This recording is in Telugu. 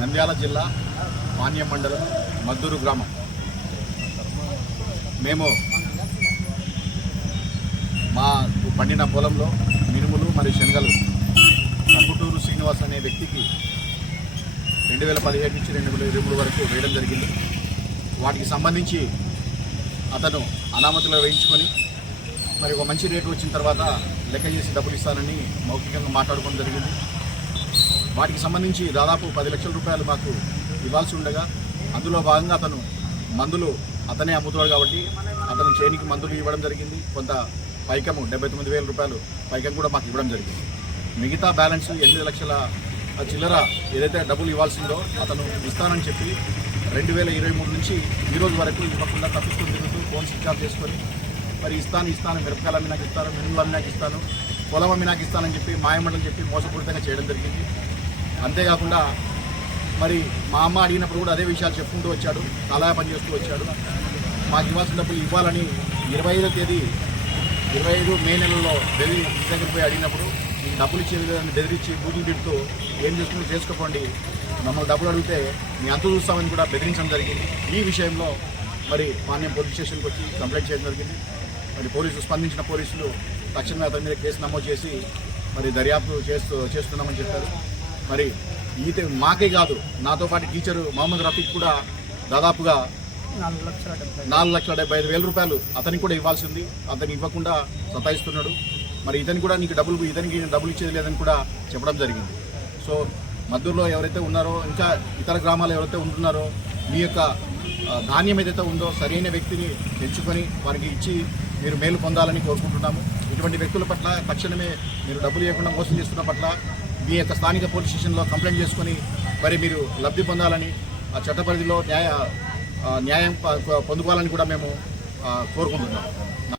నంద్యాల జిల్లా పాణ్యం మండలం మద్దూరు గ్రామం. మేము మా పండిన పొలంలో మినుములు మరియు శనగలు కంగుటూరు శ్రీనివాస్ అనే వ్యక్తికి 2017 నుంచి 2023 వరకు వేయడం జరిగింది. వాటికి సంబంధించి అతను అనామతులు వేయించుకొని మరి ఒక మంచి రేటు వచ్చిన తర్వాత లెక్క చేసి డబ్బులు ఇస్తానని మౌఖికంగా మాట్లాడుకోవడం జరిగింది. వాటికి సంబంధించి దాదాపు 10 లక్షల రూపాయలు మాకు ఇవ్వాల్సి ఉండగా అందులో భాగంగా అతను మందులు అతనే అమ్ముతాడు కాబట్టి అతను చేనికి మందులు ఇవ్వడం జరిగింది. కొంత పైకము 79,000 రూపాయలు పైకం కూడా మాకు ఇవ్వడం జరిగింది. మిగతా బ్యాలెన్స్ 8 లక్షల చిల్లర ఏదైతే డబ్బులు ఇవ్వాల్సిందో అతను ఇస్తానని చెప్పి 2023 నుంచి ఈ రోజు వరకు ఇవ్వకుండా తప్పిస్తూ తిరుగుతూ ఫోన్ స్విచ్ ఆఫ్ చేసుకొని మరి ఇస్తాను మిరపకాయలు అమ్మి నాకు ఇస్తాను, మినుములు అమ్మి నాకు ఇస్తాను, పొలం అమ్మి నాకు ఇస్తానని చెప్పి మాయమండలు చెప్పి మోసపూరితంగా చేయడం జరిగింది. అంతేకాకుండా మరి మా అమ్మ అడిగినప్పుడు కూడా అదే విషయాలు చెప్పుకుంటూ వచ్చాడు, చాలా పని చేస్తూ వచ్చాడు. మాకు ఇవ్వాల్సిన డబ్బులు ఇవ్వాలని 25 మే నెలలో బెదిరి దగ్గరికి పోయి అడిగినప్పుడు ఈ డబ్బులు ఇచ్చే విధాన్ని బెదిరించి బూతులు తిడుతూ ఏం చేసుకుంటూ చేసుకోకండి, మమ్మల్ని డబ్బులు అడిగితే మీ అంత చూస్తామని కూడా బెదిరించడం జరిగింది. ఈ విషయంలో మరి పాణ్యం పోలీస్ స్టేషన్కి వచ్చి కంప్లైంట్ చేయడం జరిగింది. మరి స్పందించిన పోలీసులు తక్షణమే అతని మీద కేసు నమోదు చేసి మరి దర్యాప్తు చేస్తున్నామని చెప్పారు. మరి మాకే కాదు, నాతో పాటు టీచరు మహమ్మద్ రఫీక్ కూడా దాదాపుగా 4,75,000 రూపాయలు అతనికి కూడా ఇవ్వాల్సింది. అతను ఇవ్వకుండా సతాయిస్తున్నాడు. మరి ఇతనికి డబ్బులు ఇచ్చేది లేదని కూడా చెప్పడం జరిగింది. సో మద్దూరులో ఎవరైతే ఉన్నారో ఇంకా ఇతర గ్రామాలు ఎవరైతే ఉంటున్నారో మీ యొక్క ధాన్యం ఏదైతే ఉందో సరైన వ్యక్తిని ఎంచుకొని వారికి ఇచ్చి మీరు మేలు పొందాలని కోరుకుంటున్నాము. ఇటువంటి వ్యక్తుల పట్ల తక్షణమే మీరు డబ్బులు ఇవ్వకుండా మోసం చేస్తున్న పట్ల మీ యొక్క స్థానిక పోలీస్ స్టేషన్లో కంప్లైంట్ చేసుకొని మరి మీరు లబ్ధి పొందాలని ఆ చట్ట పరిధిలో న్యాయం పొందుకోవాలని కూడా మేము కోరుకుంటున్నాము.